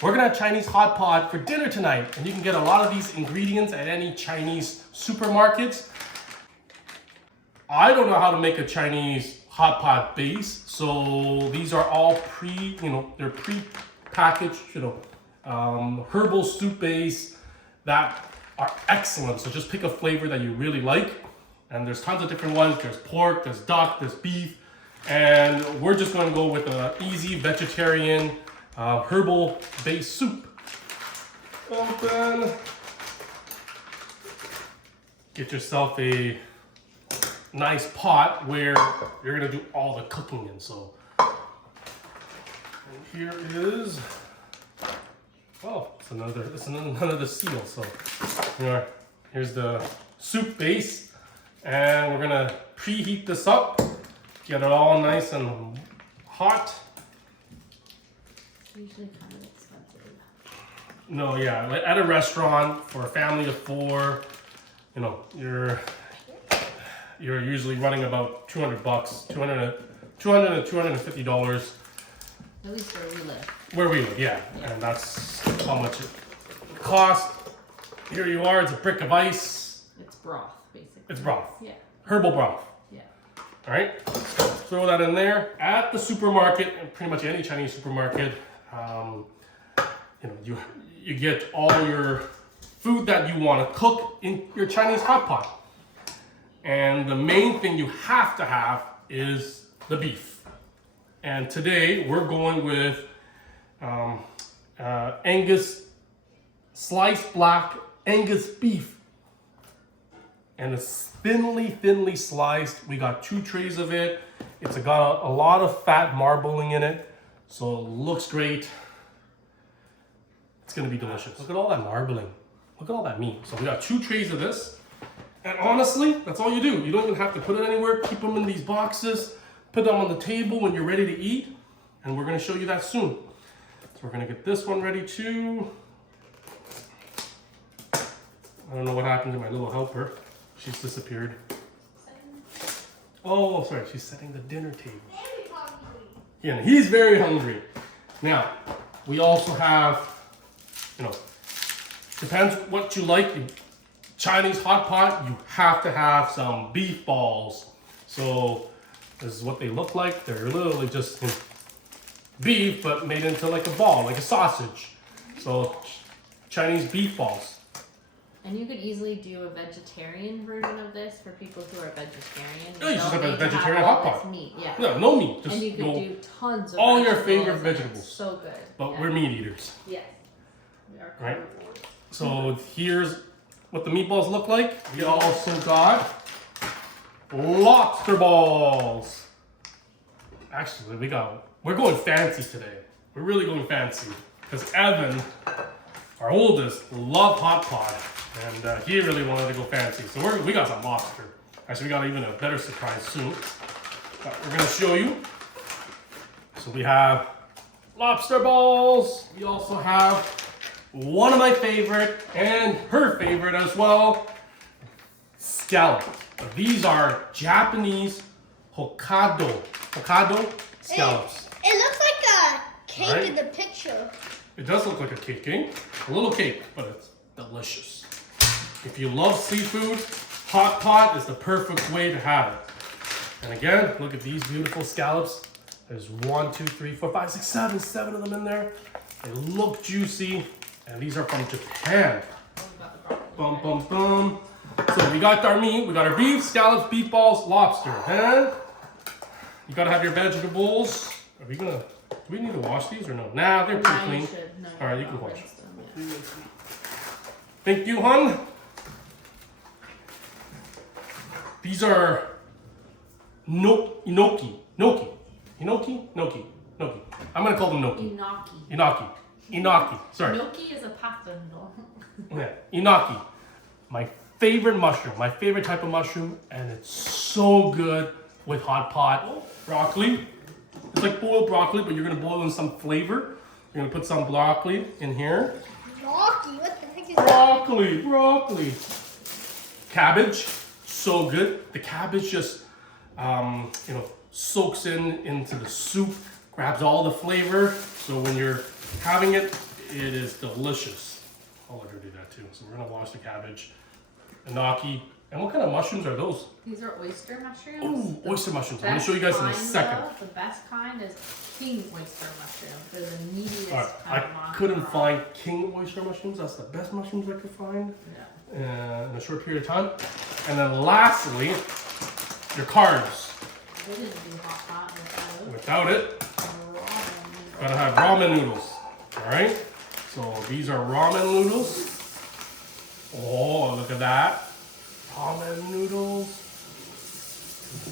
We're gonna have Chinese hot pot for dinner tonight, and you can get a lot of these ingredients at any Chinese supermarkets. I don't know how to make a Chinese hot pot base, so these are all they're pre-packaged, herbal soup base that are excellent. So just pick a flavor that you really like, and there's tons of different ones. There's pork, there's duck, there's beef, and we're just going to go with an easy vegetarian herbal based soup. Open. Get yourself a nice pot where you're gonna do all the cooking in. So, and here is, oh, it's another seal. So, here's the soup base, and we're gonna preheat this up, get it all nice and hot. Usually kind of expensive. No, yeah, like at a restaurant for a family of four, you're usually running about $200, $200 to $250. At least where we live. Where we live, yeah, and that's how much it costs. Here you are, it's a brick of ice. It's broth, basically. It's broth. Yeah. Herbal broth. Yeah. All right, so throw that in there. At the supermarket, pretty much any Chinese supermarket, you get all your food that you want to cook in your Chinese hot pot. And the main thing you have to have is the beef. And today we're going with Angus, sliced black Angus beef. And it's thinly sliced. We got 2 trays of it. It's got a lot of fat marbling in it, so it looks great. It's gonna be delicious. Look at all that marbling. Look at all that meat. So we got 2 trays of this. And honestly, that's all you do. You don't even have to put it anywhere. Keep them in these boxes. Put them on the table when you're ready to eat. And we're gonna show you that soon. So we're gonna get this one ready too. I don't know what happened to my little helper. She's disappeared. Oh, sorry, she's setting the dinner table. Yeah, he's very hungry. Now, we also have, depends what you like. Chinese hot pot, you have to have some beef balls. So this is what they look like. They're literally just beef, but made into like a ball, like a sausage. So Chinese beef balls. And you could easily do a vegetarian version of this for people who are vegetarian. Yeah, you just have a don't need to vegetarian have all hot pot. this meat. Yeah. No, no meat. Just And you could do tons of all your vegetables, favorite and vegetables. it's so good. But Yeah. we're meat eaters. Yes. We are Right. carnivores. So here's what the meatballs look like. We also got lobster balls. Actually, we're going fancy today. We're really going fancy because Evan, our oldest, loved hot pot, and he really wanted to go fancy. So we got some lobster. Actually, we got even a better surprise soon. But we're gonna show you. So we have lobster balls. We also have one of my favorite and her favorite as well, scallops. These are Japanese Hokkaido scallops. It looks like a cake Right. in the picture. It does look like a cake, eh? A little cake, but it's delicious. If you love seafood, hot pot is the perfect way to have it. And again, look at these beautiful scallops. There's 1, 2, 3, 4, 5, 6, 7 of them in there. They look juicy, and these are from Japan. Bum, bum, bum. So we got our meat, we got our beef, scallops, beef balls, lobster. And you gotta have your vegetables. Do we need to wash these or no? Nah, they're pretty Now you clean. should. No, All right, you don't can wash. rinse them, yeah. Thank you, hon. These are enoki. I'm gonna call them enoki. Enoki. Sorry. Gnocchi is a pasta noodle. Yeah, enoki. My favorite mushroom. My favorite type of mushroom, and it's so good with hot pot. Broccoli. It's like boiled broccoli, but you're gonna boil in some flavor. You're gonna put some broccoli in here. Rocky, what the heck is that? Broccoli. Cabbage, so good. The cabbage just, soaks into the soup, grabs all the flavor. So when you're having it, It is delicious. I'll let her do that too. So we're gonna wash the cabbage, enoki, and what kind of mushrooms are those? These are oyster mushrooms. Ooh, The oyster mushrooms. I'm gonna best show you guys in a kind, second. though, the best kind is king oyster mushroom. They're the meatiest Alright, kind of I mushroom. couldn't find king oyster mushrooms. That's the best mushrooms I could find Yeah. in a short period of time. And then lastly, your carbs. They didn't do hot pot without Without it, ramen. gotta have ramen noodles. Alright? So these are ramen noodles. Oh, look at that. Ramen noodles.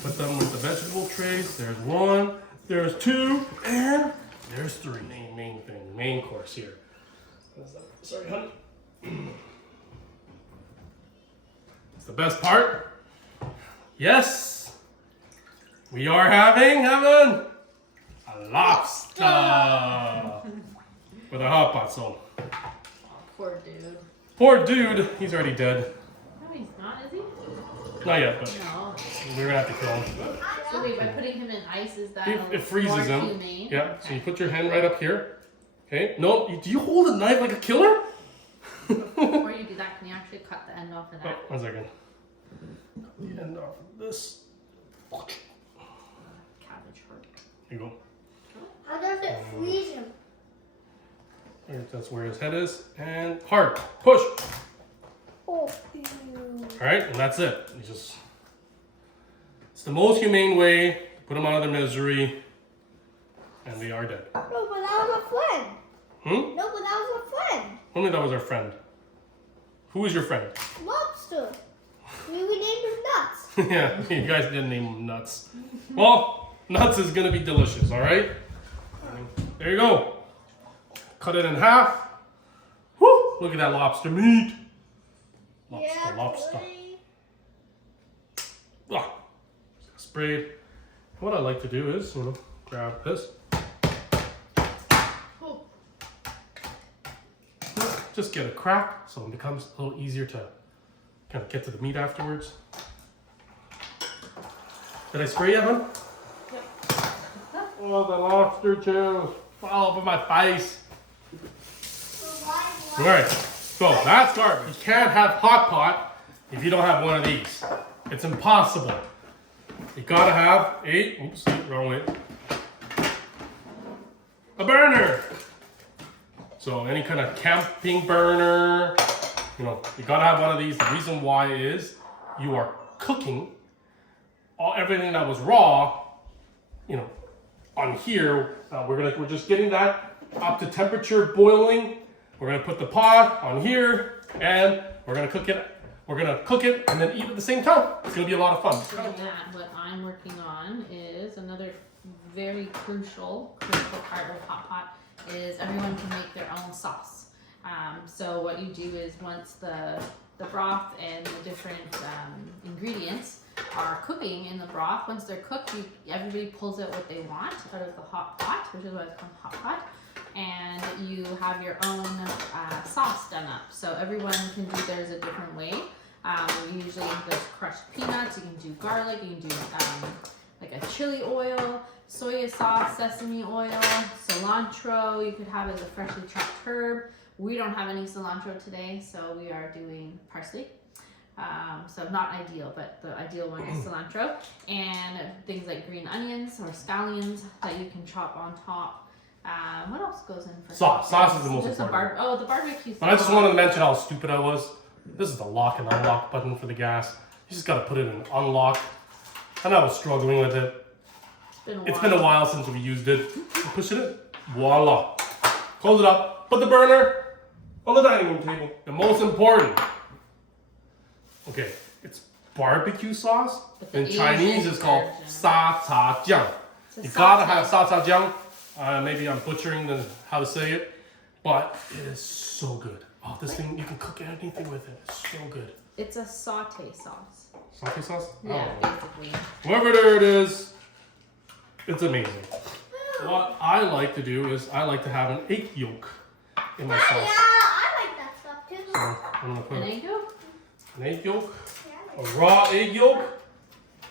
Put them with the vegetable trays. There's one, there's two, and there's three. Main thing, main course here. Sorry, honey. It's the best part. Yes, we are having, Heaven, a lobster with a hot pot. So, Oh, poor dude. poor dude, he's already dead. No, he's not, is he? Not yet, but No. we're gonna have to kill him. So wait, by putting him in ice, is that It freezes more him. humane? Yeah, so you Okay. put your hand right up here. Okay, no, do you hold a knife like a killer? Before you do that, can you actually cut the end off of Oh, that? 1 second. The end off of this. Cabbage heart. Here you go. How does it freeze him? That's where his head is. And hard. Push. Oh, Alright, and that's it. You just. It's the most humane way to put them out of their misery. And they are dead. no, but that was a friend. Hmm? No, but that was a friend. Only that was our friend. Who is your friend? Lobster. We named him Nuts. Yeah, you guys didn't name him Nuts. Well, Nuts is gonna be delicious, alright? There you go. Cut it in half. Woo! Look at that lobster meat. Lobster. buddy. Ah, sprayed. What I like to do is, grab this. Oh, Just get a crack so it becomes a little easier to kind of get to the meat afterwards. Did I spray you, hon? Yep. Oh, the lobster tails fall over my face. All right, so that's garbage. You can't have hot pot if you don't have one of these. It's impossible. You gotta have wrong way, a burner. So any kind of camping burner, you gotta have one of these. The reason why is you are cooking everything that was raw, on here. We're just getting that up to temperature boiling. We're gonna put the pot on here, and we're gonna cook it. We're gonna cook it and then eat at the same time. It's gonna be a lot of fun. so that, what I'm working on is another very crucial part of hot pot is everyone can make their own sauce. So what you do is once the broth and the different ingredients are cooking in the broth, once they're cooked, everybody pulls out what they want out of the hot pot, which is why it's called hot pot, and you have your own sauce done up. So everyone can do theirs a different way. Usually there's crushed peanuts, you can do garlic, you can do like a chili oil, soy sauce, sesame oil, cilantro, you could have as a freshly chopped herb. We don't have any cilantro today, so we are doing parsley. So not ideal, but the ideal one is cilantro. And things like green onions or scallions that you can chop on top. What else goes in for Sauce. Sauce is the most There's important. the barbecue sauce. But I just wanted to mention how stupid I was. This is the lock and unlock button for the gas. You just gotta put it in unlock. And I was struggling with it. It's been a while since we used it. Push it in. Voila. Close it up. Put the burner on the dining room table. The most important. Okay, it's barbecue sauce. But the In Chinese, Asian it's called version. sa cha jiang. It's a You gotta saute. have sa cha jiang. Maybe I'm butchering how to say it, but it is so good. Oh, this thing, you can cook anything with it. It's so good. It's a saute sauce. Saute sauce? Yeah, Oh. basically. Whoever there it is, it's amazing. What I like to do is I like to have an egg yolk in my Yeah, sauce. I like that stuff too. So I'm gonna put An egg yolk? an egg yolk, Yeah, I a like raw egg yolk.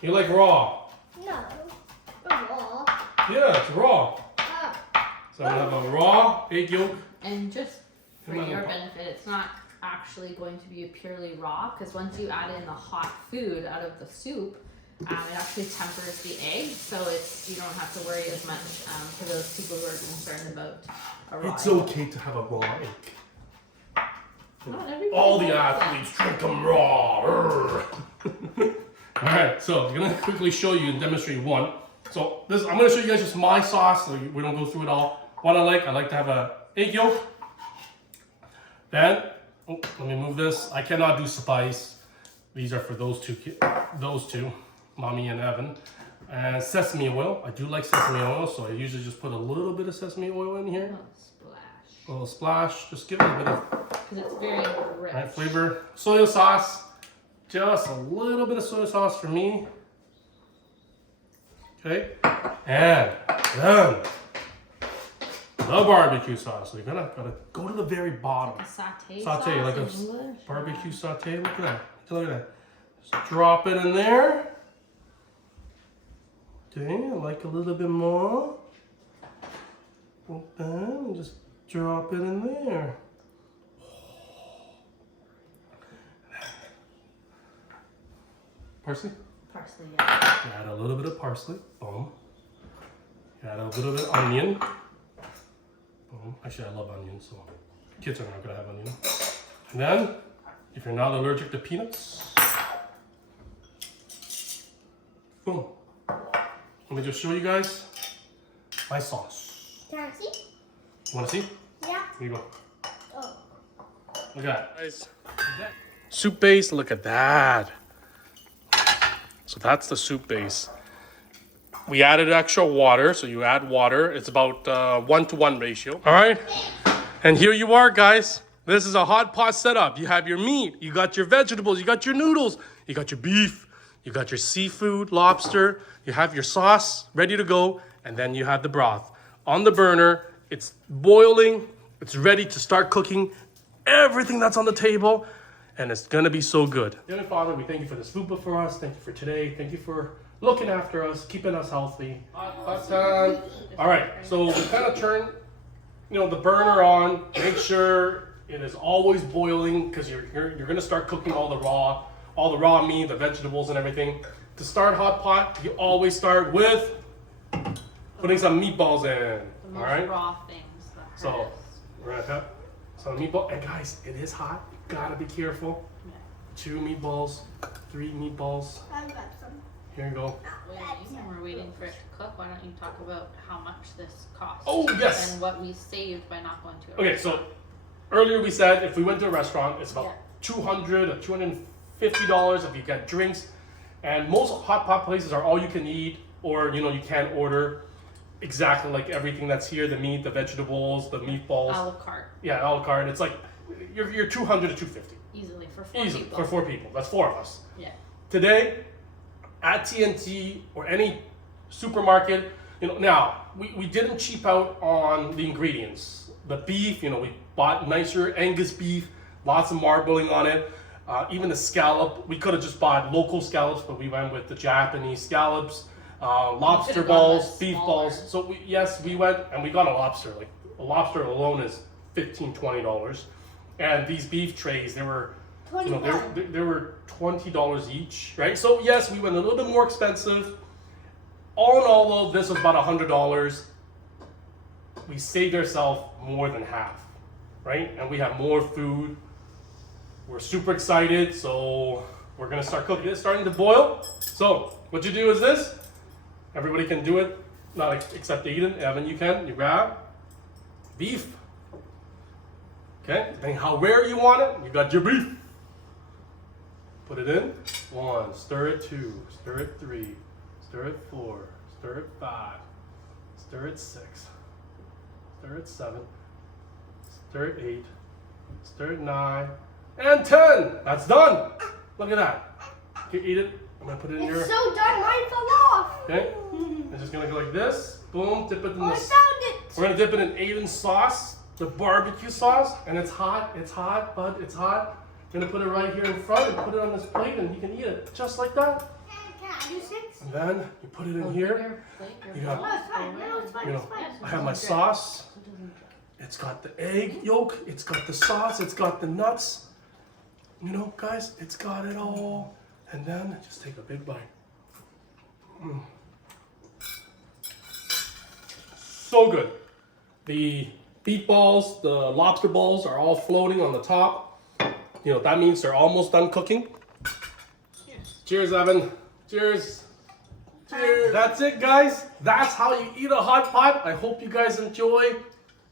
You like raw? No. Raw. Yeah, it's raw. Oh. So I'm gonna have a raw egg yolk. And just for Come on, your Papa. benefit, it's not actually going to be purely raw because once you add in the hot food out of the soup, it actually tempers the egg, so it's you don't have to worry as much for those people who are concerned about a raw It's egg. okay to have a raw egg. Not everybody All the likes that. athletes drink them raw. Alright, so I'm gonna quickly show you and demonstrate one. So this, I'm gonna show you guys just my sauce, so we don't go through it all. What I like to have a egg yolk. Then, oh, let me move this. I cannot do spice. These are for those two, Mommy and Evan. And sesame oil. I do like sesame oil, so I usually just put a little bit of sesame oil in here. Oh, splash. A little splash. Just give it a bit of Because it's very rich. right, flavor. Soy sauce. Just a little bit of soy sauce for me. Okay. And then the barbecue sauce. So you're gotta go to the very bottom. A saute Saute, sauce like in a English? barbecue saute. Look at that. Look at that. Just drop it in there. Okay, I like a little bit more. And just drop it in there. Parsley? Parsley, yeah. Add a little bit of parsley. Boom. Add a little bit of onion. Boom. Actually, I love onions, so kids are not gonna have onion. And then, if you're not allergic to peanuts, boom. Let me just show you guys my sauce. Can I see? You wanna see? Yeah. Here you go. Oh. Look at that. Guys. Soup base, look at that. So that's the soup base. We added extra water, so you add water. It's about 1-to-1 ratio. All right, and here you are, guys. This is a hot pot setup. You have your meat, you got your vegetables, you got your noodles, you got your beef, you got your seafood, lobster, you have your sauce ready to go, and then you have the broth. On the burner, it's boiling, it's ready to start cooking everything that's on the table, and it's gonna be so good. Heavenly Father, we thank you for this food book for us. Thank you for today. Thank you for looking after us, keeping us healthy. All right, so we kind of turn, the burner on. Make sure it is always boiling because you're gonna start cooking all the raw meat, the vegetables, and everything. To start hot pot, you always start with putting some meatballs in. The most All right. raw things. The So hardest. we're gonna have some meatball. And guys, it is hot. You gotta be careful. Yeah. 2 meatballs, 3 meatballs. I got some. Here you go. When we're waiting for it to cook, why don't you talk about how much this costs? Oh, yes. And what we saved by not going to a Okay, so restaurant. earlier we said if we went to a restaurant, it's about Yeah. $200 or $250 if you get drinks. And most hot pot places are all you can eat, or you can order exactly like everything that's here: the meat, the vegetables, the meatballs. a la carte, Yeah, a la carte. It's like you're $200 to $250 easily for 4 easily people. for 4 people. That's 4 of us. Yeah. Today, at TNT or any supermarket, now we didn't cheap out on the ingredients. The beef, we bought nicer Angus beef, lots of marbling on it. Even the scallop, we could have just bought local scallops, but we went with the Japanese scallops, lobster Could've gone balls, with beef smaller. balls. So we went and we got a lobster. Like a lobster alone is $15-$20, and these beef trays, they were. They were $20 each, right? So yes, we went a little bit more expensive. All in all, though, this was about $100. We saved ourselves more than half, right? And we have more food. We're super excited, so we're gonna start cooking. It's starting to boil. So what you do is this. Everybody can do it, not except Eden. Evan, you can. You grab beef. Okay, depending how rare you want it, you got your beef. Put it in. 1, stir it 2, stir it 3, stir it 4, stir it 5, stir it 6, stir it 7, stir it 8, stir it 9, and 10. That's done. Look at that. Okay, eat it. I'm gonna put it in your. It's so done, mine fell off. Okay. It's just gonna go like this. Boom. Dip it in Oh, I this. found it. We're gonna dip it in Aiden's sauce, the barbecue sauce, and it's hot. It's hot, bud. It's hot. You're gonna put it right here in front and put it on this plate, and he can eat it just like that. Can I do 6? And then you put it in Oh, here. your plate, your You got- bowl. No, it's fine. No, it's fine. You It's know, fine. I have my sauce. It doesn't dry. It's got the egg yolk, it's got the sauce, it's got the nuts. You know, guys, it's got it all. And then just take a big bite. So good. The beef balls, the lobster balls are all floating on the top. You know, that means they're almost done cooking. Cheers, Evan. Cheers. Cheers. That's it, guys. That's how you eat a hot pot. I hope you guys enjoy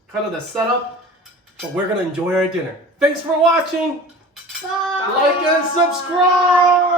kind of the setup, but we're gonna enjoy our dinner. Thanks for watching. Bye. Like and subscribe.